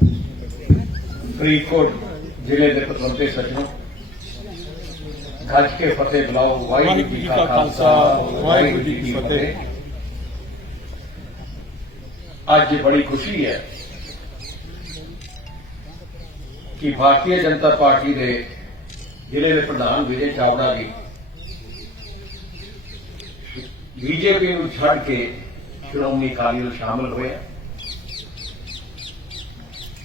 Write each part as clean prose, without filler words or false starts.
फरीदकोट जिले के पतवंते सज्जनों, गज के फतेह बुलाओ, वाहिगुरू जी का खालसा, वाहिगुरू जी की फतेह। आज बड़ी खुशी है कि भारतीय जनता पार्टी के जिले के प्रधान विजय चावड़ा जी बीजेपी को छड़ के श्रोमणी अकाली दल शामिल हुए।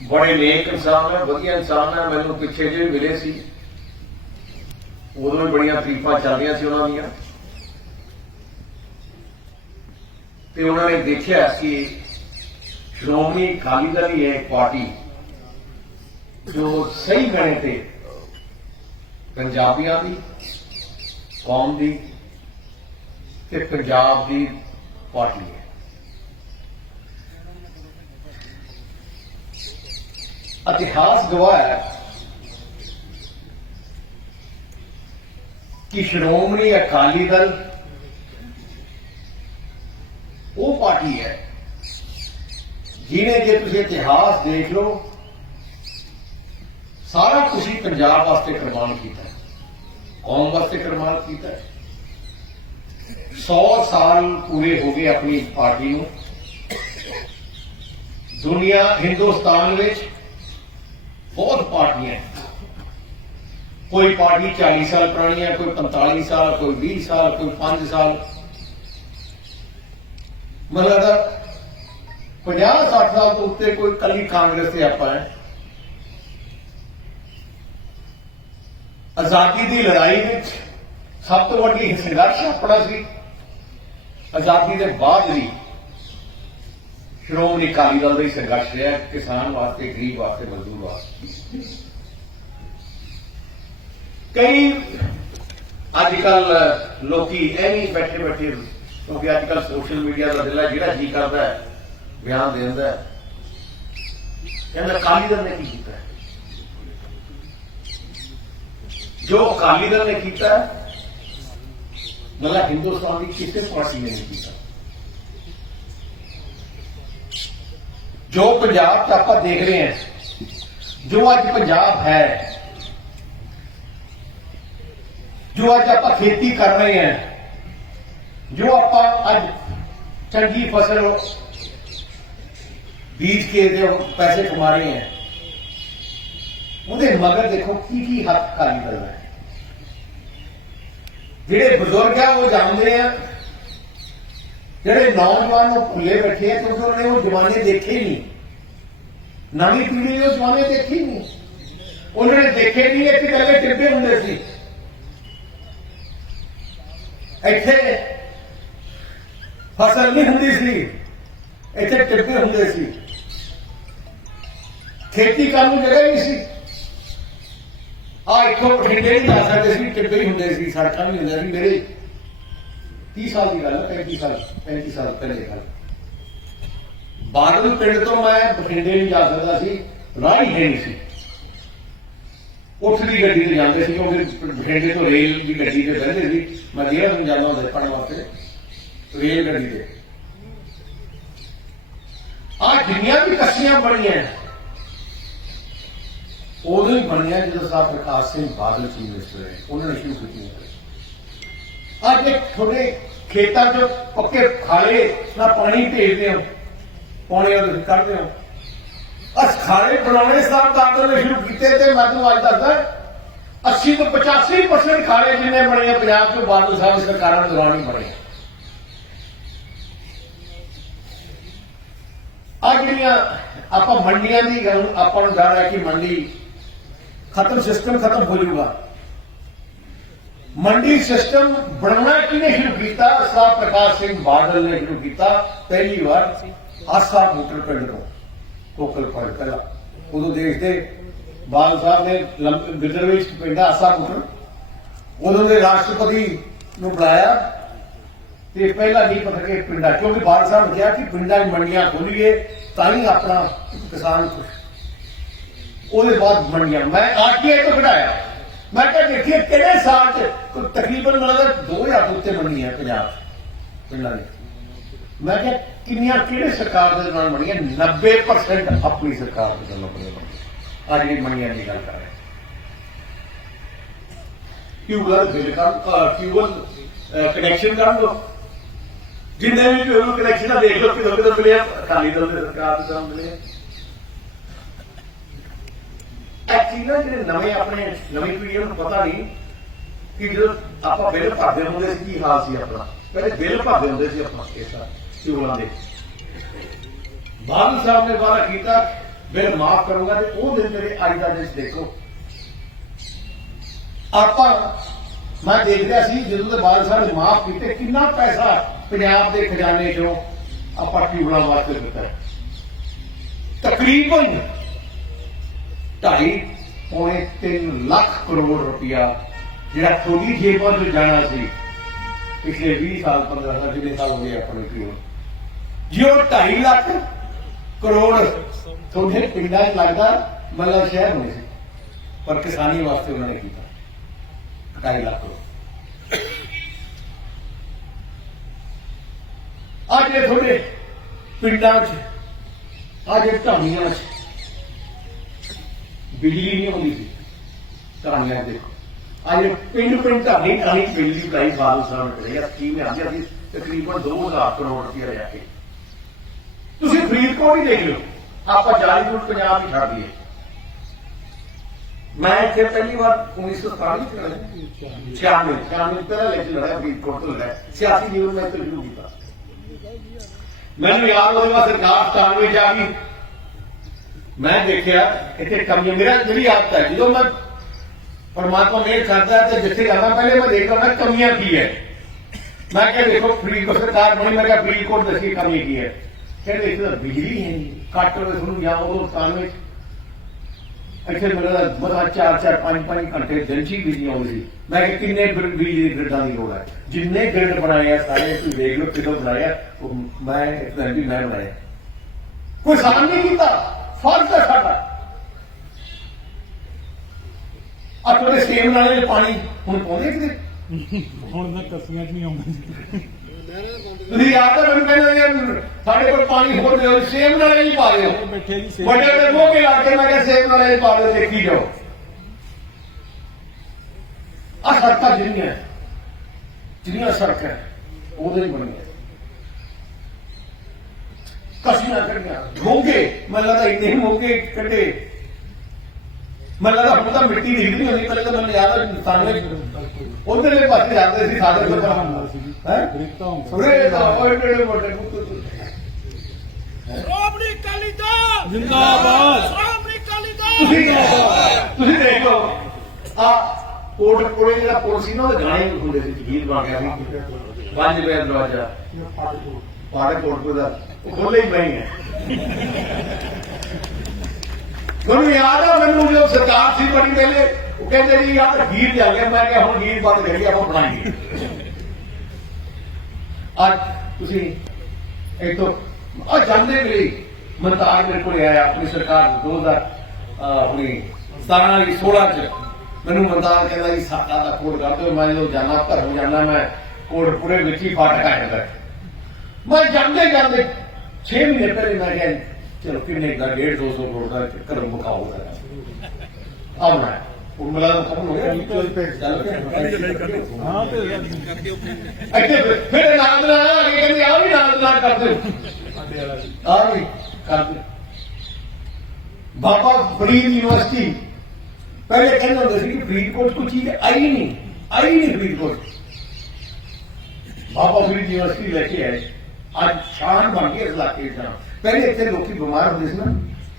बड़े नेक इंसान है, वधिया इंसान है। मैनू पिछे जे मिले सी, उदों बड़ियां तरीफां चल रही सी उन्हां दीयां, ते उन्होंने देखा कि श्रोमणी अकाली दल ही है एक पार्टी जो सही गणे ते पंजाबियों की कौम की ते पंजाब की पार्टी है। इतिहास गवाह है कि श्रोमणी अकाली दल वो पार्टी है जिन्हें जे तुसीं इतिहास देख लो, सारा कुछ ही पंजाब वास्ते कुर्बान किया, कौम वास्ते कुर्बान किया। 100 साल पूरे हो गए अपनी पार्टी को। दुनिया हिंदुस्तान में बहुत पार्टियां, कोई पार्टी 40 साल पुरानी है, कोई 45 साल, कोई 20 साल, कोई 5 साल, मतलब 50-60 साल तो उत्ते कोई कली कांग्रेस से आप है। आजादी की लड़ाई में सब तो वड्डी संघर्ष अपना सी। आजादी के बाद भी श्रोमणी अकाली दल का ही संघर्ष रहा, किसान वास्ते, गरीब वास्ते, मजदूर वास्ते। कई अजकल लोकी एवं बैठे बैठे, क्योंकि अजकल सोशल मीडिया का दिल है, जिहड़ा जी करता है बयान दे दिंदा है, कहंदा अकाली दल ने की कीता है। जो अकाली दल ने किया मतलब हिंदुस्तान की किसी पार्टी ने नहीं किया। जो पंजाब आप देख रहे हैं, जो अज पंजाब है, जो अज आप खेती कर रहे हैं, जो आप अज चंगी फसल बीज के पैसे कमा रहे हैं, उहदे मगर देखो की हक अकाली दल है। जिहड़े बुजुर्ग है वो जानते हैं, जिहड़े नौजवान वो भुले बैठे हैं, क्योंकि उन्होंने वो जमाने देखे नहीं। नवी पीढ़ी ने वो जमाने देखे नहीं, उन्होंने देखे नहीं। इतने पहले टिब्बे होंगे सी, इत्थे फसल नहीं होंदी सी, इत्थे टिब्बे होंगे सी, खेती करने जगह नहीं सी। इतों बठिंडे नहीं जा सकते सी, टिब्बे ही होंगे सी, सड़क भी होंगे सी। मेरे 30 साल की गल है, 35 साल पहले गल। बादल पिंड तो मैं बठिंडे नहीं जा सकता सी, राह ही है नहीं सी। उठ की गड्डी से जाते थे, क्योंकि बठिंडे तो रेल की गड्डी से बहते थे। मैं जेल में जाता हूँ देखने वास्ते रेल गड्डी से। जिन्नियां भी कस्सियां बनियां उदों ही बनिया जो साहब प्रकाश सिंह बादल चीफ मिनिस्टर रहे, उन्होंने शुरू की। अज थोड़े खेतों च पक्के खाले ना पानी भेजते हो, पानी कढ़ते हो। खाले बनाने साहब बादल ने शुरू किए। मैं तुम अज दसदा 80 तो 85% खाले जिन्हें बने पंजाब के बादल साहब सरकारों के दौरान ही बने। जिहड़ियां आपां मंडियां दी आपां नूं डर है कि मंडी खत्म, सिस्टम खत्म हो जाऊगा। मंडी सिस्टम बनाना किने शुरू किया? सरदार प्रकाश सिंह बादल ने शुरू किया पहली बार आसा बूटर पिंड तो कोकल पड़ पहला। उदों देखते बादल साहब ने गिदड़ पिंड आसा बूटर, उदों के राष्ट्रपति बुलाया तो पहला नहीं पता कि पिंडा, क्योंकि बादल साहब ने कहा कि पिंडा मंडियां खोलिए ताही अपना किसान खुश। उसके बाद मंडियां मैं आरटीआई तो कढ़ाया। मैं क्या देखिए कितने साल तकरीबन मतलब 2000 उत्ते मंडियां पंजाब पिंडा ने। मैं क्या किनिया किहड़े सरकार दे दौरान बनियां 90% अपनी सरकार दे दौरान बनियां आज जी बनियां की गल कर रहे ट्यूबवेल बिल कर ट्यूबवेल कनैक्शन कर दो जिन्हें भी ट्यूबवेल कनैक्शन देख लो किधर किधर मिले अकाली दल की सरकार के दौरान मिले चीज़ां जो नवे अपने नवी पीढ़ी को पता नहीं कि जो आप बिल भरते होंगे की हाल से अपना पहले बिल भरते होंगे अपना ट्यूबवेलों के बादल साहब ने वादा किया बिल माफ करूंगा तो वो दिन मेरे अज का दिन देखो आप मैं देख रहा सी जो बादल साहब ने माफ किए कितना पैसा पंजाब के खजाने चो आप ट्यूबवेलों वास्ते दिता तकरीबन 2.5-3 लाख करोड़ रुपया जो थोड़ी जेबों से जाना सी पिछले 20 साल 15 साल जितने साल हो गए अपने जो 2.5 लाख करोड़ थोड़े पिंडा च लगता मतलब शहर होने से पर किसानी वास्ते उन्होंने किया 2.5 लाख करोड़ आज थोड़े पिंडा आज ढाणिया बिजली नहीं होती थी ढाणिया देखो आज पिंड पिंड ढाणी ढाणी बिजली बनाई बादल साहब ने स्कीम आती अभी तकरीबन 2000 करोड़ रुपया लिया के तुम फरीदकोट ही देख लो आप 40 फुट पंजाब ही छड़ दिए मैं इतने पहली बार 1997 96 पहला इलेक्शन लड़ा फरीदकोट तो लड़ा 86 जीवन में तो शुरू किया मैंने याद होने बाद सरकार 97 आ गई मैं देखा इतने कमियां मेरा मेरी आदत है जो मैं परमात्मा मेहर करता है तो जिथे जाना पहले मैं देखता हूँ कमियां की है मैं क्या देखो फरीदकोट सरकार बनी मैं क्या फरीदकोट दसी कमी की है कहते एक बिजली है कट सुन गया उदो 97 इतने मेरा मतलब 4-5 घंटे दिन च ही बिजली आती थी मैं किन्ने बिजली ग्रिडा की लोड़ है जिन्ने ग्रिड बनाए सारे तुम देख लो कितों बनाया मैं बनाया कोई सामने नहीं किया फर्क है साडा अपने सेम नाले पानी हुण पाउंदे किते ਹੁਣ ਤਾਂ ਕਸੀਆਂ 'ਚ ਨਹੀਂ ਆਉਂਦਾ ਤੁਸੀਂ ਯਾਦ ਹੈ ਮੈਨੂੰ ਕਹਿੰਦੇ ਸਾਡੇ ਕੋਲ ਪਾਣੀ ਹੋਰ ਦਿਓ ਸੇਮ ਨਾਲੇ ਨਹੀਂ ਪਾ ਦਿਓ ਬੈਠੇ ਜੀ ਵੱਡੇ ਵੱਡੇ ਮੋਹ ਕੇ ਲਾ ਕੇ ਮੈਂ ਕਿਹਾ ਸੇਮ ਨਾਲੇ ਨਹੀਂ ਪਾ ਦਿਓ ਦੇਖੀ ਜਾਓ ਆ ਸੜਕਾਂ ਜਿਹੜੀਆਂ ਸੜਕਾਂ ਉਹਦੇ ਹੀ ਬਣੀਆਂ कसियां कटियां मोगे मैं लगता इन्ने ही मोगे कटे मैं लगता हम तो मिट्टी दिखती होती पहले तो मैंने याद है उधरले पासे जाते थे सारे श्रोमणी अकाली दल जिंदाबाद श्रोमणी अकाली दल ਤੁਸੀਂ ਦੇਖ ਲਓ ਆ ਕੋਟਪੁਰੇ ਜਿਹੜਾ ਪੁਲ ਸੀ ਨਾ ਉਹਦੇ ਗਾਣੇ ਹੁੰਦੇ ਸੀ ਗੀਤ ਬਣ ਗਿਆ ਸੀ 5 ਰੁਪਏ ਦਰਵਾਜ਼ਾ ਪਾੜੇ ਕੋਟਪੁਰੇ ਦਾ खोले ही नहीं है ਤੁਹਾਨੂੰ याद है मैं जो सरकार सी बड़ी पहले वो कहते जी यार गीत आ गया मैं क्या हम गीत बंद करिए आप बनाएंगे आज तुसी एक तो जानने के लिए मंताज मेरे को आया अपनी सरकार 2000 अपनी 17-16 च मैनू मंताज कहता जी साडा दा कोड कर दो मैं जो जाना घर जाना मैं कोटपुरे विच ही फाटक आया था मैं जानते 6 महीने पहले मैं क्या चलो किन्ने का 150-200 करोड़ का कर्म मुकाओ अब मैं वो मिला खत्म हो गया ਹਾਂ ਤੇ फिर नादना कहते आ भी नादना कर दे आ भी कर दे बाबा फरीद यूनिवर्सिटी पहले कहते होंगे कि फरीदकोट कोई चीज आई नहीं फरीदकोट बाबा फरीद यूनिवर्सिटी लेके आए आज शान बन गई इस इलाके पहले इतने लोग बीमार होंगे ना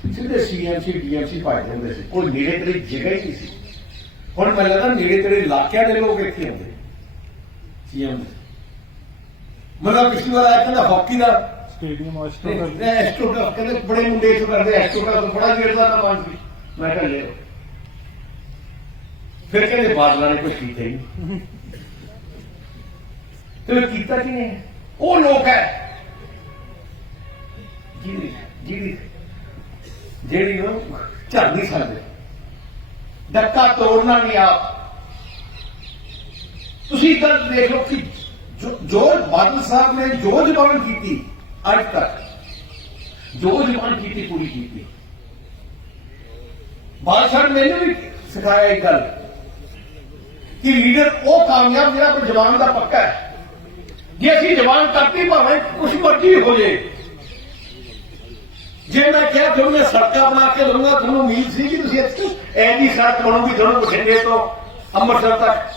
सीधे CMC DMC भाजते होंगे कोई नेड़े तेरे जगह ही नहीं हम मैं लगता नेड़े तेरे इलाकों के लोग इतने होंगे CM मतलब पिछली बार आया कहता हॉकी का ਸਟੇਡੀਅਮ एस्ट्रो कहते बड़े मुंडे इथों करते एस्ट्रो का तो बड़ा गेड़ का मान सी मैं कह ले फिर कहते बादलों ने कुछ किया ही तो किया कि नहीं वो लोग है ਜਿਹੜੀ ਨੂੰ ਝੜ ਨਹੀਂ ਸਕਦੇ ਡੱਕਾ ਤੋੜਨਾ ਨਹੀਂ ਆਪ ਤੁਸੀਂ ਗੱਲ ਦੇਖ ਲਓ ਕਿ ਜੋ ਬਾਦਲ ਸਾਹਿਬ ਨੇ ਜੋ ਜ਼ਬਾਨ ਕੀਤੀ ਅੱਜ ਤੱਕ, ਜੋ ਜ਼ਬਾਨ ਕੀਤੀ ਪੂਰੀ ਕੀਤੀ। ਬਾਦਲ ਸਾਹਿਬ ਨੇ ਮੈਨੂੰ ਵੀ ਸਿਖਾਇਆ ਇੱਕ ਗੱਲ ਕਿ ਲੀਡਰ ਉਹ ਕਾਮਯਾਬ ਜਿਹੜਾ ਕੋਈ ਜ਼ਬਾਨ ਦਾ ਪੱਕਾ ਹੈ। ਜੇ ਅਸੀਂ ਜ਼ਬਾਨ ਕਰਤੀ ਭਾਵੇਂ ਕੁਛ ਮਰਜ਼ੀ ਹੋ ਜੇ, ਜੇ ਮੈਂ ਕਿਹਾ ਤੁਹਾਨੂੰ ਮੈਂ ਸੜਕਾਂ ਬਣਾ ਕੇ ਦਊਂਗਾ, ਤੁਹਾਨੂੰ ਉਮੀਦ ਸੀ ਕਿ ਤੁਸੀਂ ਇੱਥੇ ਐਨੀ ਸੜਕ ਬਣੂਗੀ ਤੁਹਾਨੂੰ ਬਠਿੰਡੇ ਤੋਂ ਅੰਮ੍ਰਿਤਸਰ ਤੱਕ।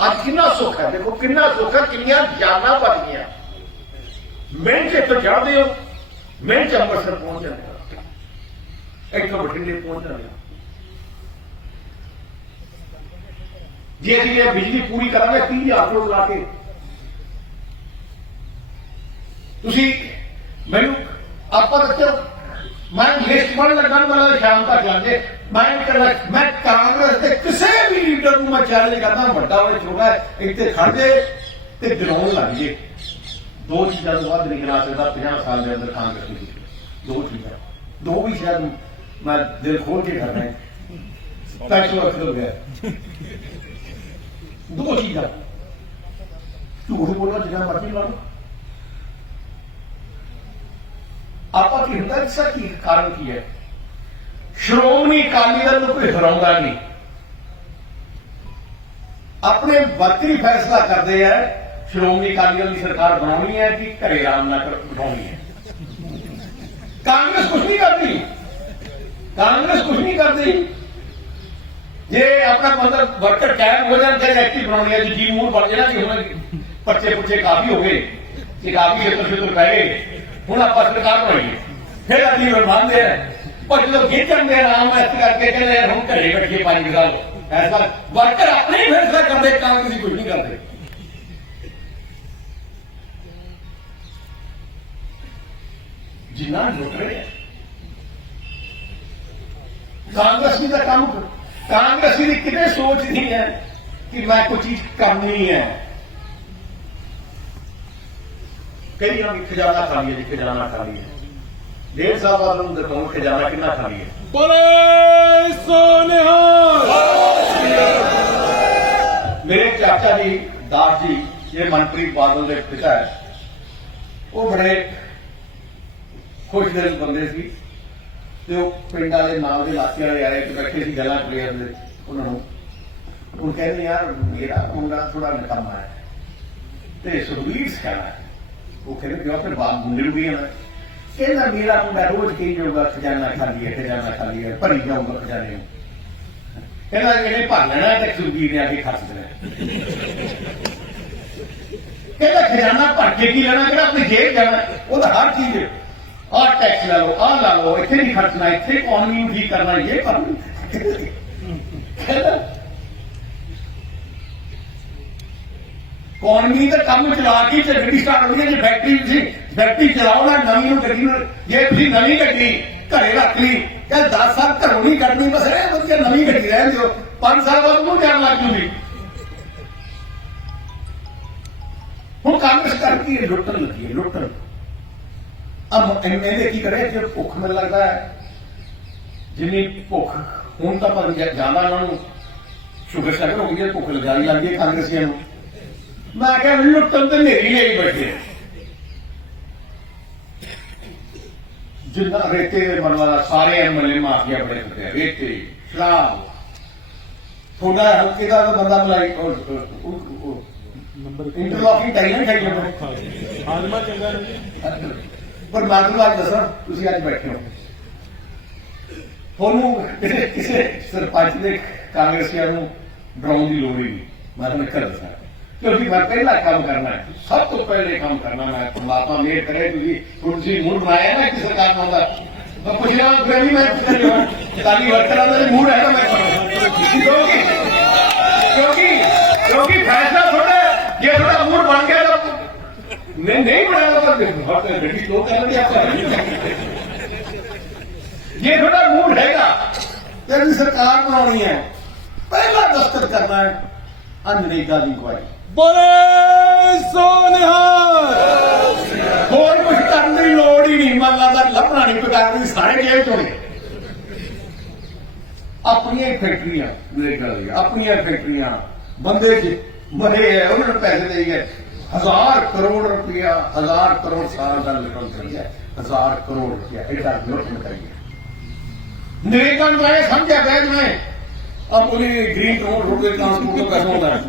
ਅੱਜ ਕਿੰਨਾ ਸੁੱਖ ਹੈ, ਦੇਖੋ ਕਿੰਨਾ ਸੁੱਖ ਹੈ, ਕਿੰਨੀਆਂ ਜਾਨਾਂ ਬਚ ਗਈਆਂ। ਮਿੰਟ ਇੱਥੋਂ ਚੜ੍ਹਦੇ ਹੋ, ਮਿੰਟ ਅੰਮ੍ਰਿਤਸਰ ਪਹੁੰਚ ਜਾਂਦੇ ਹੋ, ਇੱਥੋਂ ਬਠਿੰਡੇ ਪਹੁੰਚ ਜਾਂਦੇ ਹੋ। ਜੇ ਅਸੀਂ ਇਹ ਬਿਜਲੀ ਪੂਰੀ ਕਰਾਂਗੇ 30,000 ਕਰੋੜ ਲਾ ਕੇ, ਤੁਸੀਂ ਮੈਨੂੰ ਆਪਾਂ ਤਾਂ ਮੈਂ ਲਿਸਟ ਬਣ ਲੱਗਾ ਮੈਨੂੰ ਸ਼ਾਮ ਤੱਕ ਲੱਗੇ। ਮੈਂ ਕਾਂਗਰਸ ਦੇ ਕਿਸੇ ਵੀ ਲੀਡਰ ਨੂੰ ਮੈਂ ਚੈਲੰਜ ਕਰਦਾ, ਵੱਡਾ ਹੋਵੇ ਛੋਟਾ, ਇੱਥੇ ਖੜ ਜੇ ਤੇ ਡਰਾਉਣ ਲੱਗ ਜੇ। ਦੋ ਚੀਜ਼ਾਂ ਤੋਂ ਵੱਧ ਨਹੀਂ ਕਰਾ ਸਕਦਾ 50 ਸਾਲ ਦੇ ਅੰਦਰ ਕਾਂਗਰਸ ਦੀ। ਦੋ ਚੀਜ਼ਾਂ, ਦੋ ਵੀ ਸ਼ਾਇਦ ਮੈਂ ਦਿਲ ਖੋਲ ਕੇ ਕਰਨਾ ਹੈ। ਪੈਸਾ ਹੋ ਗਿਆ, ਦੋ ਚੀਜ਼ਾਂ, ਝੂਠ ਬੋਲਣਾ ਜਿੰਨਾ ਮਰਜ਼ੀ ਲਾ ਲਓ। ਆਪਾਂ ਕੀ ਹੁੰਦਾ, ਇਸ ਦਾ ਕੀ ਕਾਰਨ ਕੀ ਹੈ? ਸ਼੍ਰੋਮਣੀ ਅਕਾਲੀ ਦਲ ਨੂੰ ਕੋਈ ਹਰਾਉਂਦਾ ਨਹੀਂ, ਆਪਣੇ ਵਕਤੀ ਫੈਸਲਾ ਕਰਦੇ ਆ ਸ਼੍ਰੋਮਣੀ ਅਕਾਲੀ ਦਲ ਦੀ ਸਰਕਾਰ ਬਣਾਉਣੀ ਹੈ ਕਿ ਘਰੇ ਆਰਾਮ ਨਾਲ ਬਿਠਾਉਣੀ ਹੈ। ਕਾਂਗਰਸ ਕੁਝ ਨਹੀਂ ਕਰਦੀ, ਕਾਂਗਰਸ ਕੁਝ ਨਹੀਂ ਕਰਦੀ। ਜੇ ਆਪਣਾ ਮਤਲਬ ਵਰਕਰ ਕਾਇਮ ਹੋ ਜਾਣ ਤੇ ਐਕਟਿਵ ਬਣਾਉਣੀ ਹੈ, ਜੀ ਮੂੰਹ ਬਣ ਜਾਣਾ ਕਿ ਹੁਣ ਪਰਚੇ ਪੁੱਛੇ ਕਾਫੀ ਹੋ ਗਏ, ਕਿ ਕਾਫੀ ਛੇਤਰ ਪੈ ਗਏ, ਹੁਣ ਆਪਾਂ ਸਰਕਾਰ ਬਣਾਈਏ, ਫਿਰ ਅਸੀਂ ਮੰਨਦੇ ਆ। ਪਰ ਜਦੋਂ ਖੇਚਣ ਦੇ ਆਰਾਮ ਇਸ ਕਰਕੇ ਕਹਿੰਦੇ ਯਾਰ ਹੁਣ ਘਰੇ ਬੈਠੀਏ 5 ਸਾਲ, ਐਸਾ ਵਰਕਰ ਆਪਣੇ ਹੀ ਫੈਸਲਾ ਕਰਦੇ, ਕਾਂਗਰਸੀ ਕੁਝ ਨਹੀਂ ਕਰਦੇ। ਜਿੰਨਾ ਲੁੱਟ ਰਹੇ ਆ ਕਾਂਗਰਸੀ ਦਾ ਕੰਮ, ਕਾਂਗਰਸੀ ਦੀ ਕਿਤੇ ਸੋਚ ਨਹੀਂ ਹੈ ਕਿ ਮੈਂ ਕੋਈ ਚੀਜ਼ ਕਰਨੀ ਹੈ। ਕਈ ਨਾ ਖਜ਼ਾਨਾ ਖਾਲੀ ਹੈ, ਖਜ਼ਾਨਾ ਖਾਲੀ ਹੈ। 1.5 ਸਾਲ ਬਾਅਦ ਨੂੰ ਦਿਖਾਉਣ ਖਜ਼ਾਨਾ ਕਿੰਨਾ ਖਾਲੀ ਹੈ। ਬੋਲੇ ਸੋਨਿਹਾਲ। ਮੇਰੇ ਚਾਚਾ ਜੀ ਦਾਸ ਜੀ, ਇਹ ਮਨਪ੍ਰੀਤ ਬਾਦਲ ਦੇ ਪਿਤਾ ਹੈ, ਉਹ ਬੜੇ ਖੁਸ਼ ਦਿਲ ਬੰਦੇ ਸੀ ਤੇ ਉਹ ਪਿੰਡ ਵਾਲੇ ਨਾਲ ਦੇ ਇਲਾਕੇ ਵਾਲੇ ਆਏ ਤੇ ਬੈਠੇ ਸੀ, ਗੱਲਾਂ ਕਰੀ ਜਾਂਦੇ ਉਹਨਾਂ ਨੂੰ। ਉਹ ਕਹਿੰਦੇ ਯਾਰ ਮੇਰਾ ਮੁੰਡਾ ਥੋੜਾ ਨਿਕੰਮਾ ਹੈ ਤੇ ਸੁਖਬੀਰ ਸਿਆਣਾ ਹੈ। ਉਹ ਕਹਿੰਦੇ ਕਿਉਂ, ਫਿਰ ਬਾਪ ਮੁੰਡੇ ਨੂੰ ਵੀ ਆਣਾ। ਕਹਿੰਦਾ ਮੇਰਾ ਮੁੰਡਾ ਰੋਜ਼ ਕਹੀ ਜਾਊਗਾ ਖਜ਼ਾਨਾ ਖਾਲੀ ਹੈ, ਖਜ਼ਾਨਾ ਖਾਲੀ ਹੈ, ਭਰੀ ਜਾਊਗਾ ਖਜ਼ਾਨੇ ਨੂੰ। ਕਹਿੰਦਾ ਇਹਨੇ ਭਰ ਲੈਣਾ ਤੇ ਸੁਖਬੀਰ ਨੇ ਆ ਕੇ ਖਰਚ ਦੇਣਾ। ਕਹਿੰਦਾ ਖਜ਼ਾਨਾ ਭਰ ਕੇ ਕੀ ਲੈਣਾ, ਕਿਹੜਾ ਆਪਣੀ ਜੇਬ ਜਾਣਾ, ਉਹਦਾ ਹਰ ਚੀਜ਼ ਆਹ ਟੈਕਸ ਲਾ ਲਓ, ਆਹ ਲਾ ਲਓ, ਇੱਥੇ ਨਹੀਂ ਖਰਚਣਾ, ਇੱਥੇ ਇਕਨੋਮੀ ਨੂੰ ਠੀਕ ਕਰਨਾ, ਇਹ ਕਰਨਾ। ਇਕਨੋਮੀ ਦਾ ਕੰਮ ਚਲਾ ਕੇ ਤੇ ਗੱਡੀ ਸਟਾਰਟ ਹੋਈ ਹੈ। ਜੇ ਫੈਕਟਰੀ ਤੁਸੀਂ ਫੈਕਟਰੀ ਚਲਾਓ ਨਾ, ਨਵੀਂ ਨੂੰ ਗੱਡੀ ਨੂੰ, ਜੇ ਤੁਸੀਂ ਨਵੀਂ ਗੱਡੀ ਘਰੇ ਰੱਖ ਲਈ, ਕਹਿੰਦੇ 10 ਸਾਲ ਘਰੋਂ ਨਹੀਂ ਕੱਢਣੀ, ਬਸ ਇਹ ਵਧੀਆ ਨਵੀਂ ਗੱਡੀ ਰਹਿਣ ਦਿਓ, 5 ਸਾਲ ਬਾਅਦ ਨੂੰ ਜਾਣ ਲੱਗ ਜੂਗੀ। ਹੁਣ ਕਾਂਗਰਸ ਕਰਕੇ ਲੁੱਟਣ ਲੱਗੀ ਹੈ, ਲੁੱਟਣ। अब एमएलए की करे जो भुख में लगता है, जिन्नी भुख हूं तो पर ज्यादा उन्होंने शुगर शगर हो गई है, भुख लगाई लग गई कांग्रेसियों को। मैं क्या लुटन तो नेरी ले बैठे, जिन्ना रेते मन वाला सारे एमएलए माफिया बड़े होते हैं, रेते शराब थोड़ा हल्के का बंदा मलाई इंटरलॉकिंग टाइम चाहिए आजमा चंगा नहीं। पर मालूम आज दसा तुम अज बैठे हो, थोनू किसी सरपंच ने कांग्रेसियों को डराने की लोड़ ही नहीं। मैं तुम्हें कर दसा क्योंकि मैं पहला काम करना है, सब तो पहले काम करना मैं परमात्मा मेहर करे। तुम मूड बनाया ना कि सरकार बनाता तो कुछ ना भी मैं ताली वर्कर मूड है ना मैं, क्योंकि फैसला थोड़ा ये थोड़ा मूड बन गया तो नहीं बनाया। ये थोड़ा मूड हैगा, तेरी सरकार बनानी है, पहला दस्तखत करना है अनरेगा की इंक्वायरी। बोले सोनिहाल। और कुछ करने की लोड़ ही नहीं, मन लगता लभना नहीं कोई करनी, सारे जेल चोने अपनी फैक्ट्रियां, नरेगा दी अपनी फैक्ट्रियां, बंदे मरे है उन्होंने पैसे दे गए 1000 करोड़ रुपया 1000 करोड़ साल का निकल कर गया 1000 करोड़ रुपया एडा लुट मचाइए नरेगा में समझा बैग में अब उन्हें ग्रीन रोड ट्रांसपोर्ट का पैसा होता है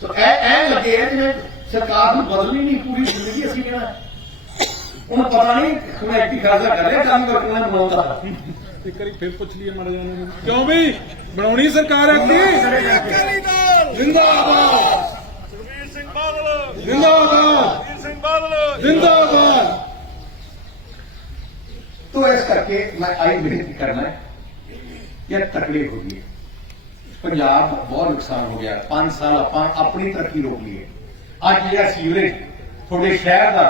सो ऐ लगे है जिन्हें सरकार को बदलनी नहीं पूरी जिंदगी असं कहना उन्हें पता नहीं हम एक खासा कर रहे काम करना बनाता ਇੱਕ ਵਾਰੀ ਫਿਰ ਪੁੱਛ ਲਈਏ ਮਾੜਾ ਜਾਣਾ ਕਿਉਂ ਵੀ ਬਣਾਉਣੀ ਸਰਕਾਰ ਅੱਗੇ ਅਕਾਲੀ ਦਲ ਜ਼ਿੰਦਾਬਾਦ ਸੁਖਬੀਰ ਸਿੰਘ ਬਾਦਲ ਜ਼ਿੰਦਾਬਾਦ ਸੁਖਬੀਰ ਸਿੰਘ ਬਾਦਲ ਜ਼ਿੰਦਾਬਾਦ तो इस करके मैं आई बेनती करना है या तकड़े हो गए पंजाब बहुत नुकसान हो गया 5 साल अपनी तरक्की रोक लिए अज जो सीवरेज थोड़े शहर का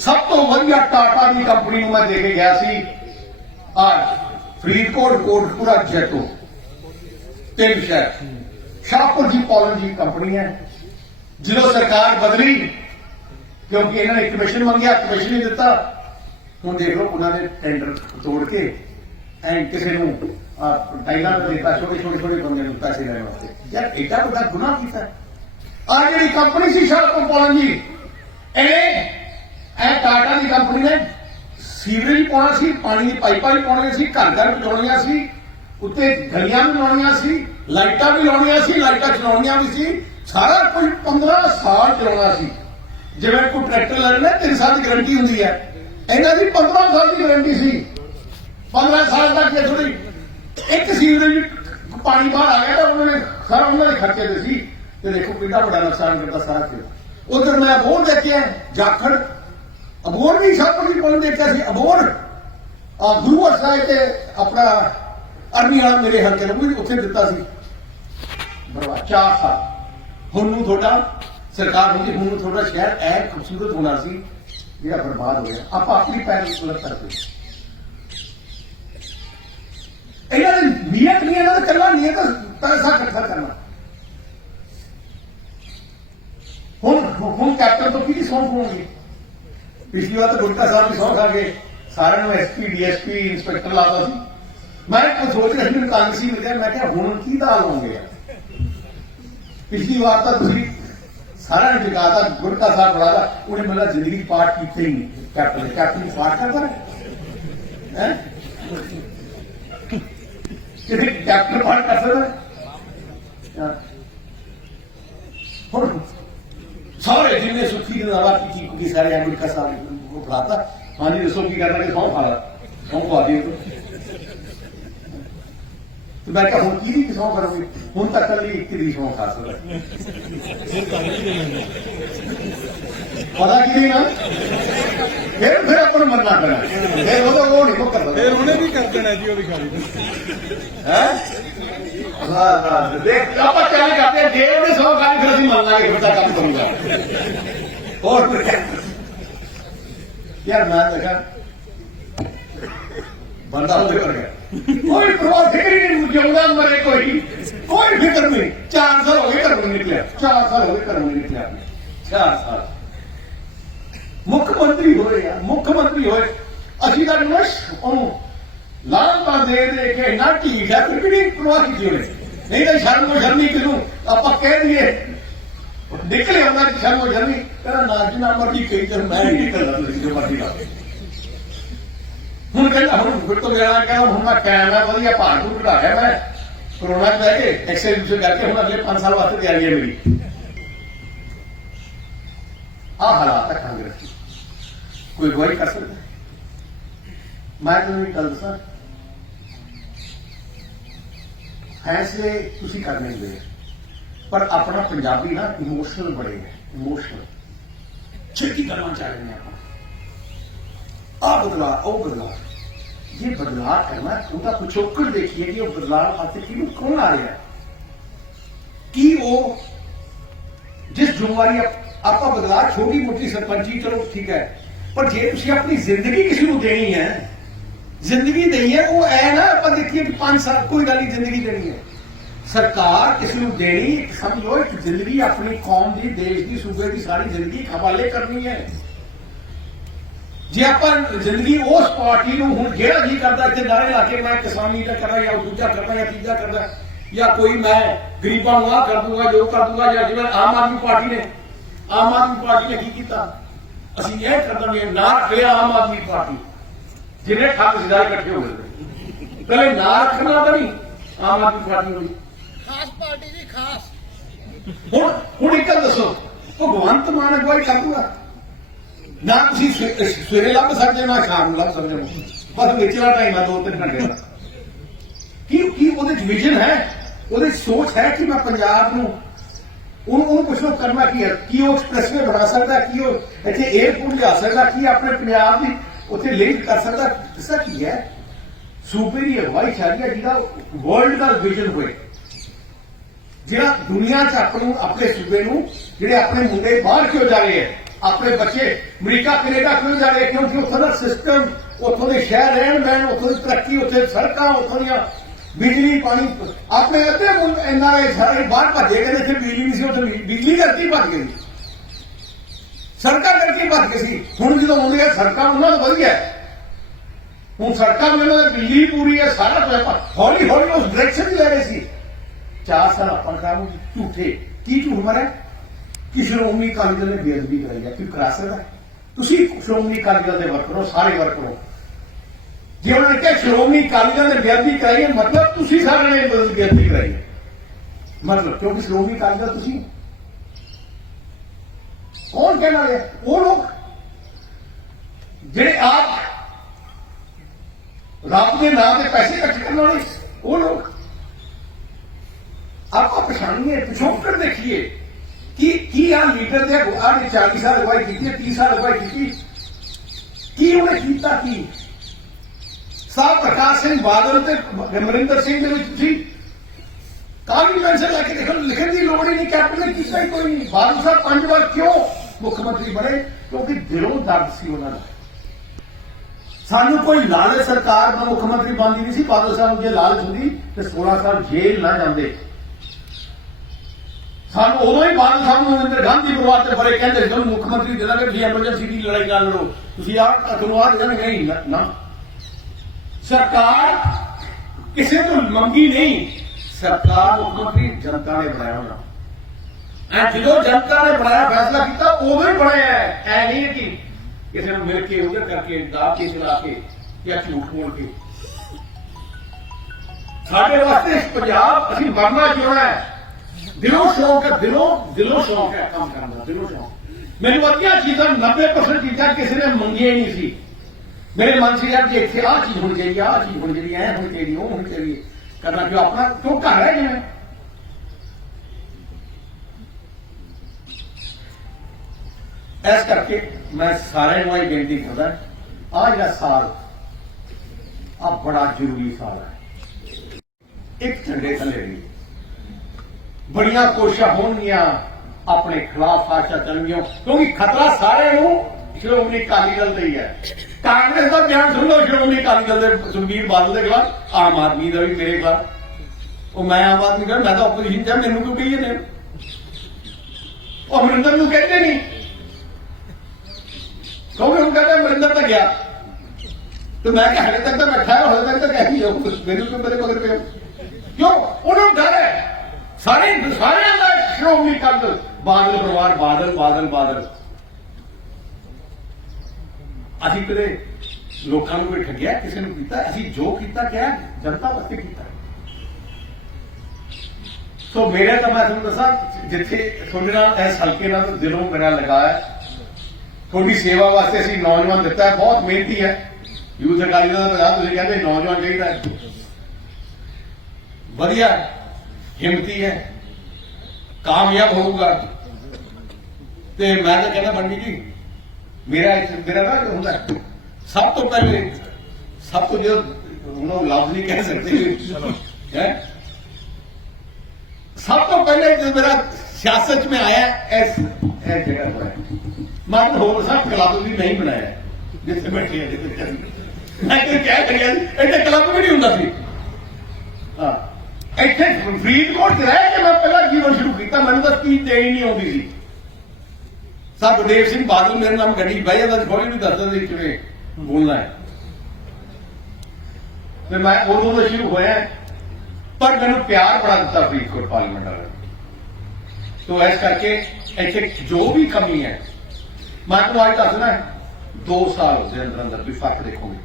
सब तो वधिया टाटा की कंपनी मैं दे के गया सी फरीदकोट कोटपुरा जैतो 3 शहर शाहपुर जी पॉलन जी कंपनी है जो सरकार बदली क्योंकि इन्होंने कमीशन मंगया कमीशन नहीं दिता ਹੁਣ ਦੇਖ ਲਓ ਉਹਨਾਂ ਨੇ ਟੈਂਡਰ ਤੋੜ ਕੇ ਐਂ ਕਿਸੇ ਨੂੰ ਟਾਈਲਾਂ ਦਾ ਦਿੱਤਾ ਛੋਟੇ ਬੰਦੇ ਨੂੰ ਪੈਸੇ ਲੈਣ ਵਾਸਤੇ ਯਾਰ ਐਡਾ ਵੱਡਾ ਗੁਨਾਹ ਕੀਤਾ ਆ ਜਿਹੜੀ ਕੰਪਨੀ ਸੀ ਸ਼ਾਹਪੁਰ ਪੌਲਨ ਜੀ ਇਹ ਟਾਟਾ ਦੀ ਕੰਪਨੀ ਨੇ ਸੀਵਰੇਜ ਪਾਉਣਾ ਸੀ ਪਾਣੀ ਦੀ ਪਾਈਪਾਂ ਵੀ ਪਾਉਣੀਆਂ ਸੀ ਘਰ ਪਹੁੰਚਾਉਣੀਆਂ ਸੀ ਉੱਤੇ ਗਲੀਆਂ ਵੀ ਲਾਉਣੀਆਂ ਸੀ ਲਾਈਟਾਂ ਵੀ ਲਾਉਣੀਆਂ ਸੀ ਲਾਈਟਾਂ ਚਲਾਉਣੀਆਂ ਵੀ ਸੀ ਸਾਰਾ ਕੁਝ 15 ਸਾਲ ਚਲਾਉਣਾ ਸੀ ਜਿਵੇਂ ਕੋਈ ਟਰੈਕਟਰ ਲੈਣਾ 3 ਸਾਲ ਦੀ ਗਾਰੰਟੀ ਹੁੰਦੀ ਹੈ ਇਹਨਾਂ ਦੀ 15 ਸਾਲ ਦੀ ਗਾਰੰਟੀ ਸੀ 15 ਸਾਲ ਤੱਕ ਇਹ ਥੋੜੀ ਇੱਕ ਸੀਵਰੇਜ ਪਾਣੀ ਬਾਹਰ ਆ ਗਿਆ ਤਾਂ ਉਹਨਾਂ ਨੇ ਸਾਰਾ ਉਹਨਾਂ ਦੇ ਖਰਚੇ ਦੇ ਸੀ ਤੇ ਦੇਖੋ ਕਿੰਨਾ ਵੱਡਾ ਨੁਕਸਾਨ ਕਰਦਾ ਸਾਰਾ ਕੁਝ ਉਧਰ ਮੈਂ ਅਬੋਰ ਦੇਖਿਆ ਜਾਖੜ ਅਬੋਰ ਵੀ ਸ਼ਾਹਪੁਰ ਦੀ ਕੋਲ ਦੇਖਿਆ ਸੀ ਅਬੋਰ ਗੁਰੂ ਸਾਹਿਬ ਤੇ ਆਪਣਾ ਅਰਮੀ ਵਾਲਾ ਮੇਰੇ ਹਲਕੇ ਨੂੰ ਵੀ ਉੱਥੇ ਦਿੱਤਾ ਸੀ ਬਰਬਾਦ 4 ਸਾਲ ਹੁਣ ਨੂੰ ਤੁਹਾਡਾ ਸਰਕਾਰ ਹੁੰਦੀ ਹੁਣ ਨੂੰ ਤੁਹਾਡਾ ਸ਼ਹਿਰ ਐ ਖੂਬਸੂਰਤ ਹੋਣਾ ਸੀ ਜਿਹੜਾ ਬਰਬਾਦ ਹੋ ਗਿਆ ਆਪਾਂ ਆਪਣੀ ਪੈਰ ਉਲਟ ਕਰਦੇ ਇਹਨਾਂ ਦੀ ਨੀਅਤ ਨਹੀਂ ਇਹਨਾਂ ਦਾ ਕਰਨਾ ਨੀਅਤ ਪੈਸਾ ਇਕੱਠਾ ਕਰਨਾ ਹੁਣ ਕੈਪਟਨ ਤੋਂ ਕੀ ਸੌਂਪ ਹੋਣਗੇ ਪਿਛਲੀ ਵਾਰ ਤਾਂ ਗੁਰਕਾ ਸਾਹਿਬ ਦੀ ਸੌਂਪ ਖਾ ਕੇ ਸਾਰਿਆਂ ਨੂੰ ਐਸਪੀ ਡੀਐਸਪੀ ਇੰਸਪੈਕਟਰ ਲਾਤਾ ਸੀ ਮੈਂ ਸੋਚ ਰਿਹਾ ਸੀ ਮੈਨੂੰ ਕਾਂਗਰਸੀ ਮਿਲ ਗਿਆ ਮੈਂ ਕਿਹਾ ਹੁਣ ਕੀ ਦਾ ਲਾਉਂਗੇ ਪਿਛਲੀ ਵਾਰ ਤਾਂ ਤੁਸੀਂ ਸਾਰਿਆਂ ਨੇ ਜਗਾਤਾ ਗੁਰਕਾ ਸਾਹਿਬ ਬੜਾਦਾ ਉਹਨੇ ਮੇਰਾ ਜ਼ਿੰਦਗੀ ਪਾਠ ਕੀਤੇ ਹੀ ਨਹੀਂ ਕੈਪਟਨ ਪਾਠ ਕਰਦਾ ਹੈ ਕਿਤੇ ਕੈਪਟਨ ਪਾਠ ਕਰ ਸਕਦਾ ਹੁਣ ਸਾਰੇ ਜਿੰਨੇ ਸੁੱਖੀ ਦੀ ਦਾਵਾ ਕੀਤੀ ਕਿ ਸਾਰੇ ਗੁਰਕਾ ਸਾਹਿਬ ਨੂੰ ਬੁਲਾਤਾ ਹਾਂਜੀ ਦੱਸੋ ਕੀ ਕਰਨਾ ਕਿ ਸੌਂ ਖਾ ਲਾ ਸੌਂ ਖਾ ਦੇ ਤੇ ਮੈਂ ਕਿਹਾ ਹੁਣ ਕੀ ਦੀ ਸੌਂ ਕਰੋਗੇ ਹੁਣ ਤੱਕ ਕੱਲੀ ਇੱਕ ਦੀ ਸੌਂ ਖਾ ਸਕਦਾ ਪਤਾ ਕੀ ਨਹੀਂ ਨਾ ਫਿਰ ਆਪਾਂ ਨੂੰ ਮੰਨਣਾ ਪੈਣਾ ਫਿਰ ਉਹ ਨਹੀਂ ਕਰਦਾ ਫਿਰ ਉਹਨੇ ਵੀ ਕਰ ਦੇਣਾ ਜੀ ਉਹ ਵੀ ਖਾਲੀ ਹੈ ਹਾਂ ਦੇਖ ਆਪਾਂ ਚੱਲ ਕਰਦੇ ਜੇ ਉਹਨੇ ਸੌਂ ਖਾਲੀ ਫਿਰ ਅਸੀਂ ਮੰਨ ਲਾਂਗੇ ਫਿਰ ਕੰਮ ਕਰੂਗਾ ਹੋਰ ਯਾਰ ਮੈਂ ਦੇਖਾ ਬੰਦਾ ਉਹਦੇ ਕਰ ਗਿਆ कोई प्रभाव फिक्र ही नहीं जिंदा मरे कोई फिक्र नहीं 4 साल हो गए घर में निकले 4 साल हो गए घर में निकले 4 साल मुख्यमंत्री होए यार मुख्यमंत्री होए असि का नश लालता दे के ना ठीक है फिर भी नहीं प्रवाह की नहीं तो शर्म को शर्मी किनू आप कह दिए निकले हमारी शर्म को शर्मी तेरा नाच ना मर्जी कही कर मैं नहीं निकलता जो मर्जी का ਹੁਣ ਕਹਿੰਦਾ ਹੁਣ ਫਿਰ ਤੋਂ ਮੇਰਾ ਕਹਿੰਦਾ ਹੁਣ ਮੈਂ ਕਾਇਮ ਹੈ ਵਧੀਆ ਭਾਰ ਨੂੰ ਘਟਾਇਆ ਮੈਂ ਕੋਰੋਨਾ ਚ ਬਹਿ ਕੇ ਐਕਸਰਸਾਈਜ਼ ਕਰਕੇ ਹੁਣ ਅਗਲੇ 5 ਸਾਲ ਵਾਸਤੇ ਤਿਆਰੀ ਹੈ ਮੇਰੀ ਆਹ ਹਾਲਾਤ ਹੈ ਕਾਂਗਰਸ ਦੀ ਕੋਈ ਗਵਾਹੀ ਕਰ ਸਕਦਾ ਮੈਂ ਤੁਹਾਨੂੰ ਇੱਕ ਗੱਲ ਦੱਸਾਂ ਫੈਸਲੇ ਤੁਸੀਂ ਕਰਨੇ ਹੁੰਦੇ ਪਰ ਆਪਣਾ ਪੰਜਾਬੀ ਨਾ ਇਮੋਸ਼ਨਲ ਬੜੇ ਹੈ ਇਮੋਸ਼ਨਲ ਛੇਤੀ ਕਰਨਾ ਚਾਹ ਰਹੇ ਆਪਾਂ बदलाव वो बदलाव ये बदलाव करना उनका पिछोकड़ देखिए कि वो बदलाव आते कि कौन आ रहा है कि वो जिस जिम्मेवारी आप बदलाव छोटी मोटी सरपंची चलो ठीक है पर जे तुम अपनी जिंदगी किसी को देनी है जिंदगी देनी है वो है ना आप देखिए 5 साल कोई गल नहीं जिंदगी देनी है सरकार किसी को देनी समझ लो एक जिंदगी अपनी कौम की देश की सूबे की सारी जिंदगी हवाले करनी है ਜੇ ਆਪਾਂ ਜ਼ਿੰਦਗੀ ਉਸ ਪਾਰਟੀ ਨੂੰ ਹੁਣ ਜਿਹੜਾ ਜੀ ਕਰਦਾ ਇੱਥੇ ਨਾਰੇ ਲਾ ਕੇ ਮੈਂ ਕਿਸਾਨੀ ਦਾ ਕਰਾਂ ਜਾਂ ਦੂਜਾ ਕਰਦਾ ਜਾਂ ਤੀਜਾ ਕਰਦਾ ਜਾਂ ਕੋਈ ਮੈਂ ਗਰੀਬਾਂ ਨੂੰ ਆਹ ਕਰ ਦੂੰਗਾ ਜੋ ਕਰ ਦੂੰਗਾ ਜਾਂ ਜਿਵੇਂ ਆਮ ਆਦਮੀ ਪਾਰਟੀ ਨੇ ਕੀ ਕੀਤਾ ਅਸੀਂ ਇਹ ਕਰ ਦਾਂਗੇ ਨਾ ਰੱਖ ਲਿਆ ਆਮ ਆਦਮੀ ਪਾਰਟੀ ਜਿਹਨੇ ਠੱਗ ਸਿਧਾਰੇ ਇਕੱਠੇ ਹੋ ਗਏ ਪਹਿਲੇ ਨਾ ਰੱਖਣਾ ਤਾਂ ਨਹੀਂ ਆਮ ਆਦਮੀ ਪਾਰਟੀ ਨੂੰ ਖਾਸ ਪਾਰਟੀ ਦੀ ਖਾਸ ਹੁਣ ਇੱਕ ਗੱਲ ਦੱਸੋ ਭਗਵੰਤ ਮਾਨ ਅਗਵਾਈ ਕਰ ਦੂਗਾ ਨਾ ਤੁਸੀਂ ਸਵੇਰੇ ਲੱਭ ਸਕਦੇ ਹੋ ਨਾ ਸ਼ਾਮ ਨੂੰ ਲੱਭ ਸਕਦੇ ਹੋ ਬਸ ਵਿਚਲਾ ਟਾਈਮ ਹੈ 2-3 ਘੰਟੇ ਦਾ ਕੀ ਉਹਦੇ ਚ ਵਿਜ਼ਨ ਹੈ ਉਹਦੀ ਸੋਚ ਹੈ ਕਿ ਮੈਂ ਪੰਜਾਬ ਨੂੰ ਉਹਨੂੰ ਪੁੱਛੋ ਕਰਨਾ ਕੀ ਹੈ ਕੀ ਉਹ ਐਕਸਪ੍ਰੈਸਵੇ ਬਣਾ ਸਕਦਾ ਕੀ ਉਹ ਇੱਥੇ 에ਅਰਪੋਰਟ ਲਿਆ ਸਕਦਾ ਕੀ ਆਪਣੇ ਪੰਜਾਬ ਦੀ ਉੱਥੇ ਲਿੰਕ ਕਰ ਸਕਦਾ ਦੱਸਾ ਕੀ ਹੈ ਸੂਬੇ ਦੀ ਅਗਵਾਈ ਚਾਹੀਏ ਜਿਹਦਾ ਵਰਲਡ ਦਾ ਵਿਜ਼ਨ ਹੋਏ ਜਿਹੜਾ ਦੁਨੀਆ 'ਚ ਆਪਣੇ ਸੂਬੇ ਨੂੰ ਜਿਹੜੇ ਆਪਣੇ ਮੁੰਡੇ ਬਾਹਰ ਕਿਉਂ ਜਾ ਰਹੇ ਹੈ ਆਪਣੇ ਬੱਚੇ ਅਮਰੀਕਾ ਕੈਨੇਡਾ ਕਿਉਂ ਜਾ ਰਹੇ ਕਿਉਂਕਿ ਉੱਥੋਂ ਦਾ ਸਿਸਟਮ ਉੱਥੋਂ ਦੇ ਸ਼ਹਿਰ ਰਹਿਣ ਬਹਿਣ ਉੱਥੋਂ ਦੀ ਤਰੱਕੀ ਉੱਥੇ ਸੜਕਾਂ ਉੱਥੋਂ ਦੀਆਂ ਬਿਜਲੀ ਪਾਣੀ ਆਪਣੇ ਅੱਧੇ ਐਨਆਰਆਈ ਸਾਰੇ ਬਾਹਰ ਭੱਜੇ ਗਏ ਇੱਥੇ ਬਿਜਲੀ ਨਹੀਂ ਸੀ ਉੱਥੇ ਬਿਜਲੀ ਕਰਕੇ ਭੱਜ ਗਈ ਸੜਕਾਂ ਕਰਕੇ ਭੱਜ ਗਏ ਸੀ ਹੁਣ ਜਦੋਂ ਆਉਂਦੇ ਆ ਸੜਕਾਂ ਉਹਨਾਂ ਦਾ ਵਧੀਆ ਹੁਣ ਸੜਕਾਂ ਉਹਨਾਂ ਦੀ ਬਿਜਲੀ ਪੂਰੀ ਹੈ ਸਾਰਾ ਕੁਝ ਹੌਲੀ ਹੌਲੀ ਉਸ ਡਾਇਰੈਕਸ਼ਨ 'ਚ ਲੈ ਰਹੇ ਸੀ 4 ਸਾਲ ਆਪਾਂ ਕੰਮ ਝੂਠੇ ਕੀ ਝੂਠ ਮਾਰਿਆ ਕਿ ਸ਼੍ਰੋਮਣੀ ਅਕਾਲੀ ਦਲ ਨੇ ਬੇਅਦਬੀ ਕਰਾਈ ਹੈ ਕਿ ਕਰਾ ਸਕਦਾ ਤੁਸੀਂ ਸ਼੍ਰੋਮਣੀ ਅਕਾਲੀ ਦਲ ਦੇ ਵਰਕਰ ਹੋ ਸਾਰੇ ਵਰਕਰ ਹੋ ਜੇ ਉਹਨਾਂ ਨੇ ਕਿਹਾ ਸ਼੍ਰੋਮਣੀ ਅਕਾਲੀ ਦਲ ਨੇ ਬੇਅਦਬੀ ਕਰਾਈ ਹੈ ਮਤਲਬ ਤੁਸੀਂ ਸਾਰੇ ਨੇ ਬੇਅਦਬੀ ਕਰਾਈ ਹੈ ਮਤਲਬ ਕਿਉਂਕਿ ਸ਼੍ਰੋਮਣੀ ਅਕਾਲੀ ਦਲ ਤੁਸੀਂ ਕੌਣ ਕਹਿਣ ਵਾਲੇ ਉਹ ਲੋਕ ਜਿਹੜੇ ਆਪ ਰੱਬ ਦੇ ਨਾਮ ਤੇ ਪੈਸੇ ਇਕੱਠੇ ਕਰਨ ਵਾਲੇ ਉਹ ਲੋਕ ਆਪਾਂ ਪਛਾਣੀਏ ਪਿਛੋਕੜ ਦੇਖੀਏ ਕੀ ਆ ਲੀਡਰ ਦੇ ਆਹ ਨੇ 40 ਸਾਲ ਅਗਵਾਈ ਕੀਤੀ 30 ਸਾਲ ਅਗਵਾਈ ਕੀਤੀ ਕੀ ਉਹਨੇ ਕੀਤਾ ਕੀ ਸਾਹਿਬ ਪ੍ਰਕਾਸ਼ ਸਿੰਘ ਬਾਦਲ ਤੇ ਅਮਰਿੰਦਰ ਸਿੰਘ ਦੇ ਵਿੱਚ ਤੁਸੀਂ ਕਾਫੀ ਮੈਂਸ਼ਨ ਲੈ ਕੇ ਲਿਖਣ ਦੀ ਲੋੜ ਹੀ ਨਹੀਂ ਕੈਪਟਨ ਨੇ ਕੀਤਾ ਹੀ ਕੋਈ ਨਹੀਂ ਬਾਦਲ ਸਾਹਿਬ 5 ਵਾਰ ਕਿਉਂ ਮੁੱਖ ਮੰਤਰੀ ਬਣੇ ਕਿਉਂਕਿ ਦਿਲੋਂ ਦਰਦ ਸੀ ਉਹਨਾਂ ਦਾ ਸਾਨੂੰ ਕੋਈ ਲਾਲਚ ਸਰਕਾਰ ਦਾ ਮੁੱਖ ਮੰਤਰੀ ਬਣਦੀ ਨਹੀਂ ਸੀ ਬਾਦਲ ਸਾਹਿਬ ਨੂੰ ਜੇ ਲਾਲਚ ਹੁੰਦੀ ਤੇ 16 ਸਾਲ ਜੇਲ੍ਹ ਨਾ ਜਾਂਦੇ ਸਾਨੂੰ ਉਦੋਂ ਹੀ ਬਾਦਲ ਸਾਹਿਬ ਨੂੰ ਇੰਦਰ ਗਾਂਧੀ ਪਰਿਵਾਰ ਤੇ ਬੜੇ ਕਹਿੰਦੇ ਸੀ ਮੁੱਖ ਮੰਤਰੀ ਦੇ ਦਾਂਗੇ ਤੁਸੀਂ ਐਮਰਜੈਂਸੀ ਦੀ ਲੜਾਈ ਨਾਲ ਲੜੋ ਤੁਸੀਂ ਤੁਹਾਨੂੰ ਆਹ ਦੇਣਾ ਨਹੀਂ ਨਾ ਸਰਕਾਰ ਕਿਸੇ ਤੋਂ ਮੰਗੀ ਨਹੀਂ ਸਰਕਾਰ ਮੁੱਖ ਮੰਤਰੀ ਜਨਤਾ ਨੇ ਬਣਾਇਆ ਹੋਣਾ ਜਦੋਂ ਜਨਤਾ ਨੇ ਬਣਾਇਆ ਫੈਸਲਾ ਕੀਤਾ ਉਦੋਂ ਹੀ ਬਣਾਇਆ ਐ ਨਹੀਂ ਕਿ ਕਿਸੇ ਨੂੰ ਮਿਲ ਕੇ ਉਧਰ ਕਰਕੇ ਦਾਅ ਕੇ ਚਲਾ ਕੇ ਜਾਂ ਝੂਠ ਬੋਲ ਕੇ ਸਾਡੇ ਵਾਸਤੇ ਪੰਜਾਬ ਅਸੀਂ ਮਰਨਾ ਜਿਉਣਾ ਹੈ ਦਿਲੋਂ ਸ਼ੌਂਕ ਹੈ ਦਿਲੋਂ ਸ਼ੌਂਕ ਹੈ ਕੰਮ ਕਰਨ ਦਾ ਦਿਲੋਂ ਸ਼ੌਂਕ ਮੈਨੂੰ ਅੱਧੀਆਂ ਚੀਜ਼ਾਂ 90% ਚੀਜ਼ਾਂ ਕਿਸੇ ਨੇ ਮੰਗੀਆਂ ਨਹੀਂ ਸੀ ਮੇਰੇ ਮਨ ਸੀ ਯਾਰ ਕਿ ਇੱਥੇ ਆਹ ਚੀਜ਼ ਹੋਣੀ ਚਾਹੀਦੀ ਆਹ ਚੀਜ਼ ਹੋਣੀ ਚਾਹੀਦੀ ਐ ਹੋਣੀ ਚਾਹੀਦੀ ਉਹ ਹੋਣੀ ਚਾਹੀਦੀ ਕਰਨਾ ਕਿਉਂ ਆਪਣਾ ਕਿਉਂ ਘਰ ਹੈ ਜਿਵੇਂ ਇਸ ਕਰਕੇ ਮੈਂ ਸਾਰਿਆਂ ਨੂੰ ਇਹ ਬੇਨਤੀ ਕਰਦਾ ਆਹ ਜਿਹੜਾ ਸਾਲ ਆ ਬੜਾ ਜ਼ਰੂਰੀ ਸਾਲ ਹੈ ਇੱਕ ਝੰਡੇ ਥੱਲੇ ਰਹੀ ਬੜੀਆਂ ਕੋਸ਼ਿਸ਼ਾਂ ਹੋਣਗੀਆਂ ਆਪਣੇ ਖਿਲਾਫ ਆਸ਼ਾ ਚੱਲਣਗੀਆਂ ਕਿਉਂਕਿ ਖਤਰਾ ਸਾਰਿਆਂ ਨੂੰ ਸ਼੍ਰੋਮਣੀ ਅਕਾਲੀ ਦਲ ਦਾ ਹੀ ਹੈ ਕਾਂਗਰਸ ਦਾ ਬਿਆਨ ਸੁਣ ਲਓ ਸ਼੍ਰੋਮਣੀ ਅਕਾਲੀ ਦਲ ਦੇ ਸੁਖਬੀਰ ਬਾਦਲ ਦੇ ਖਿਲਾਫ ਆਮ ਆਦਮੀ ਦਾ ਵੀ ਮੇਰੇ ਖਿਲਾਫ ਉਹ ਮੈਂ ਆਮ ਆਦਮੀ ਮੈਂ ਤਾਂ ਆਪੋਜੀਸ਼ਨ ਚ ਮੈਨੂੰ ਕਿਉਂ ਕਹੀਏ ਨੇ ਉਹ ਅਮਰਿੰਦਰ ਨੂੰ ਕਹਿੰਦੇ ਨਹੀਂ ਕਿਉਂਕਿ ਉਹ ਕਹਿੰਦਾ ਅਮਰਿੰਦਰ ਤਾਂ ਗਿਆ ਤੇ ਮੈਂ ਕਿਹਾ ਹਲੇ ਤੱਕ ਤਾਂ ਬੈਠਾ ਹੈ ਹਲੇ ਤੱਕ ਤਾਂ ਕਹਿ ਹੀ ਜਾਓ ਮੈਨੂੰ ਕਿਉਂ ਮੇਰੇ ਮਗਰ ਪਿਆ ਕਿਉਂ ਉਹਨੂੰ ਡਰ ਹੈ ਸਾਰਿਆਂ ਦਾ ਸ਼੍ਰੋਮਣੀ ਅਕਾਲੀ ਦਲ ਬਾਦਲ ਪਰਿਵਾਰ ਬਾਦਲ ਅਸੀਂ ਕਦੇ ਲੋਕਾਂ ਨੂੰ ਕੋਈ ਠੱਗਿਆ ਕਿਸੇ ਨੂੰ ਕੀਤਾ ਅਸੀਂ ਜੋ ਕੀਤਾ ਕਿਹਾ ਜਨਤਾ ਵਾਸਤੇ ਕੀਤਾ ਸੋ ਮੇਰੇ ਤਾਂ ਮੈਂ ਤੁਹਾਨੂੰ ਦੱਸਾਂ ਜਿੱਥੇ ਤੁਹਾਡੇ ਨਾਲ ਇਸ ਹਲਕੇ ਨਾਲ ਦਿਲੋਂ ਮੇਰਾ ਲਗਾਇਆ ਤੁਹਾਡੀ ਸੇਵਾ ਵਾਸਤੇ ਅਸੀਂ ਨੌਜਵਾਨ ਦਿੱਤਾ ਹੈ ਬਹੁਤ ਮਿਹਨਤੀ ਹੈ ਯੂਥ ਅਕਾਲੀ ਦਲ ਦਾ ਤੁਸੀਂ ਕਹਿੰਦੇ ਨੌਜਵਾਨ ਚਾਹੀਦਾ ਹੈ ਵਧੀਆ ਹਿੰਮਤੀ ਹੈ ਕਾਮਯਾਬ ਹੋਊਗਾ ਤੇ ਮੈਂ ਤਾਂ ਕਹਿੰਦਾ ਬੰਡੀ ਜੀ ਮੇਰਾ ਨਾ ਹੁੰਦਾ ਸਭ ਤੋਂ ਪਹਿਲੇ ਸਭ ਤੋਂ ਜੋ ਉਹਨੂੰ ਲਫ਼ਜ਼ ਨਹੀਂ ਕਹਿ ਸਕਦੇ ਹੈ ਸਭ ਤੋਂ ਪਹਿਲੇ ਜੋ ਮੇਰਾ ਸਿਆਸਤ में आया ਇਸ ਜਗ੍ਹਾ पर ਮੈਂ ਹੋਰ ਸਭ ਕਲੱਬ ਵੀ ਨਹੀਂ ਬਣਾਇਆ ਜਿੱਥੇ ਬੈਠੇ ਮੈਂ ਤਾਂ ਕਹਿ ਰਿਹਾ ਇੱਥੇ ਕਲੱਬ ਵੀ ਨਹੀਂ ਹੁੰਦਾ ਸੀ ਹਾਂ ਇੱਥੇ ਫਰੀਦਕੋਟ ਚ ਰਹਿ ਕੇ ਮੈਂ ਪਹਿਲਾਂ ਜੀਵਨ ਸ਼ੁਰੂ ਕੀਤਾ ਮੈਨੂੰ ਤਾਂ ਸਪੀਚ ਦੇਣੀ ਨਹੀਂ ਆਉਂਦੀ ਸੀ ਸਰ ਗੁਰਦੇਵ ਸਿੰਘ ਬਾਦਲ ਮੇਰੇ ਨਾਮ ਗੱਡੀ ਬਹਿ ਜਾਂਦਾ ਥੋੜੀ ਵੀ ਦੱਸਦਾ ਸੀ ਕਿਵੇਂ ਬੋਲਣਾ ਹੈ ਤੇ ਮੈਂ ਉਦੋਂ ਤੋਂ ਸ਼ੁਰੂ ਹੋਇਆ ਪਰ ਮੈਨੂੰ ਪਿਆਰ ਬੜਾ ਦਿੱਤਾ ਫਰੀਦਕੋਟ ਪਾਰਲੀਮੈਂਟ ਵਾਲਿਆਂ ਨੇ ਸੋ ਇਸ ਕਰਕੇ ਇੱਥੇ ਜੋ ਵੀ ਕਮੀ ਹੈ ਮੈਂ ਤੁਹਾਨੂੰ ਅੱਜ ਦੱਸਣਾ 2 ਸਾਲ ਦੇ ਅੰਦਰ ਅੰਦਰ ਵੀ ਫਰਕ ਦੇਖੋਗੇ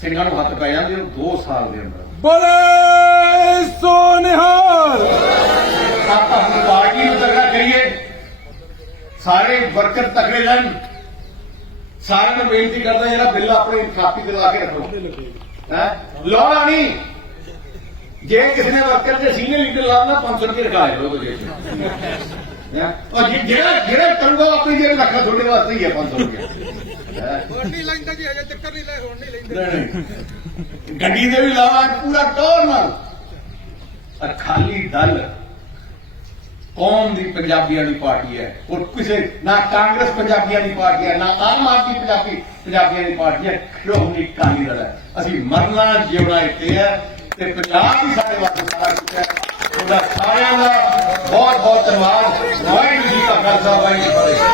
ਸਿੰਘਾਂ ਨੂੰ ਹੱਥ ਪੈ ਜਾਂਦੇ ਉਹ 2 ਸਾਲ ਦੇ ਅੰਦਰ ਬੋਲੇ ਸੋ ਨਿਹਾਲ। ਆਪਾਂ ਆਪਣੀ ਪਾਰਟੀ ਨੂੰ ਤਗੜਾ ਕਰੀਏ ਸਾਰੇ ਵਰਕਰ ਤਗੜੇ ਰਹਿਣ ਸਾਰਿਆਂ ਨੂੰ ਬੇਨਤੀ ਕਰਦਾ ਜਿਹੜਾ ਬਿੱਲ ਆਪਣੇ ਕਾਪੀ ਤੇ ਲਾ ਕੇ ਰੱਖੋ ਹੈ ਲਾਉਣਾ ਨਹੀਂ ਜੇ ਕਿਸੇ ਨੇ ਵਰਕਰ ਦੇ ਸੀਨੀਅਰ ਲੀਡਰ ਲਾਉਣਾ 500 ਰੁਪਏ ਰਖਾਏ ਲੋ ਉਹਦੇ ਔਰ ਜਿਹੜਾ ਕਰੂਗਾ ਆਪਣੀ ਜੇਬ ਰੱਖਣਾ ਤੁਹਾਡੇ ਵਾਸਤੇ ਹੀ ਹੈ 500 ਰੁਪਏ ਹੋਰ ਨਹੀਂ ਲੈਂਦਾ ਜੀ ਹਜੇ ਚੱਕਰ ਨਹੀਂ ਲੈ ਹੁਣ ਨਹੀਂ ਲੈਂਦੇ ਗੱਡੀ ਦੇ ਵੀ ਲਾਵਾ ਪੂਰਾ ਟੋਰ ਨਾਲ ਅਖਾਲੀ ਦਲ ਕੌਮ ਦੀ ਪੰਜਾਬੀਆਂ ਦੀ ਪਾਰਟੀ ਹੈ ਔਰ ਕਿਸੇ ਨਾ ਕਾਂਗਰਸ ਪੰਜਾਬੀਆਂ ਦੀ ਪਾਰਟੀ ਹੈ ਨਾ ਆਮ ਆਦਮੀ ਪੰਜਾਬੀਆਂ ਦੀ ਪਾਰਟੀ ਹੈ ਸ਼੍ਰੋਮਣੀ ਅਕਾਲੀ ਦਲ ਹੈ ਅਸੀਂ ਮਰਨਾ ਜਿਉਣਾ ਇੱਥੇ ਹੈ ਤੇ ਪੰਜਾਬ ਵੀ ਸਾਡੇ ਵਾਸਤੇ ਸਾਰਾ ਕੁਝ ਹੈ ਉਹਦਾ ਸਾਰਿਆਂ ਦਾ ਬਹੁਤ ਬਹੁਤ ਧੰਨਵਾਦ ਵਾਹਿਗੁਰੂ ਜੀ ਕਾ ਖਾਲਸਾ ਵਾਹਿਗੁਰੂ